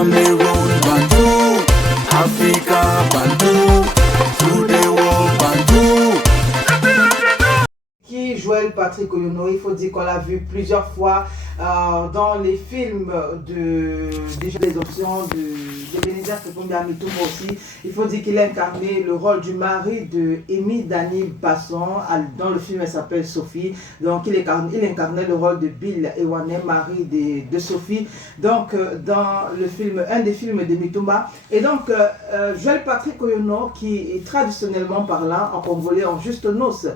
Cameroon, Bantou, Africa, Bantou, through the world, Bantou. Qui Joël Patrick Oyono, il faut dire qu'on l'a vu plusieurs fois dans les films déjà des options de Benizia Sekondi Amitouma aussi. Il faut dire qu'il a incarné le rôle du mari de Amy Dani Basson. Dans le film, elle s'appelle Sophie. Donc il incarnait le rôle de Bill Ewane, mari de Sophie. Donc dans le film, un des films de Mitumba. Et donc Joël Patrick Oyono, qui est traditionnellement parlant en congolais en juste noces,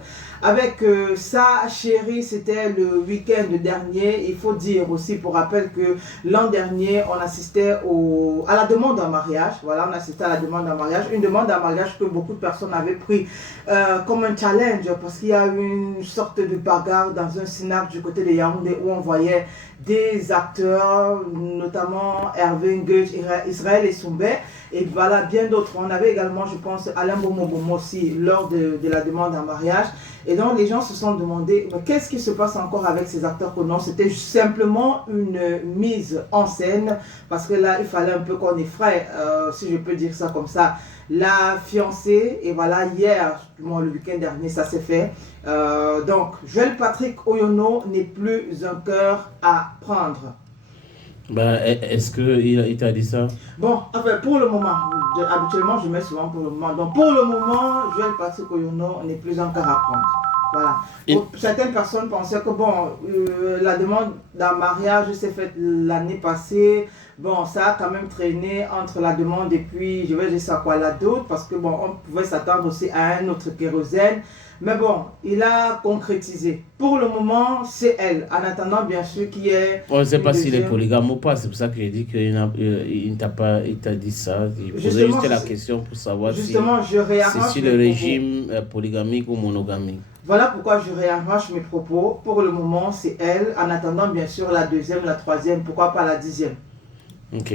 avec sa chérie, c'était le week-end dernier. Il faut dire aussi, pour rappel, que l'an dernier, on assistait à la demande en mariage. Voilà, on assistait à la demande en mariage. Une demande en mariage que beaucoup de personnes avaient pris comme un challenge, parce qu'il y a eu une sorte de bagarre dans un cénacle du côté de Yaoundé où on voyait des acteurs, notamment Hervé Nguej, Israël et Soumbé, et voilà, bien d'autres. On avait également, je pense, Alain Bomo aussi, lors de la demande en mariage. Et donc, les gens se sont demandé, qu'est-ce qui se passe encore avec ces acteurs que non, c'était simplement une mise en scène, parce que là, il fallait un peu qu'on effraie, si je peux dire ça comme ça, la fiancée. Et voilà, hier, le week-end dernier, ça s'est fait. Donc, Joël Patrick Oyono n'est plus un cœur à prendre. Ben, est-ce qu'il t'a dit ça? Bon, enfin, pour le moment, habituellement, je mets souvent pour le moment. Donc, pour le moment, Joël Patrick Oyono n'est plus un cœur à prendre. Voilà. Certaines personnes pensaient que, bon, la demande d'un mariage s'est faite l'année passée. Bon, ça a quand même traîné entre la demande et puis, je vais dire ça quoi, la dot, parce que, bon, on pouvait s'attendre aussi à un autre kérosène. Mais bon, il a concrétisé. Pour le moment, c'est elle. En attendant, bien sûr, qu'il y ait... On ne sait pas s'il est polygame ou pas. C'est pour ça que j'ai dit qu'il ne t'a dit ça. Il posait juste la question pour savoir si c'est sur le régime polygamique ou monogamique. Voilà pourquoi je réarrange mes propos. Pour le moment, c'est elle. En attendant, bien sûr, la deuxième, la troisième, pourquoi pas la 10e. Ok.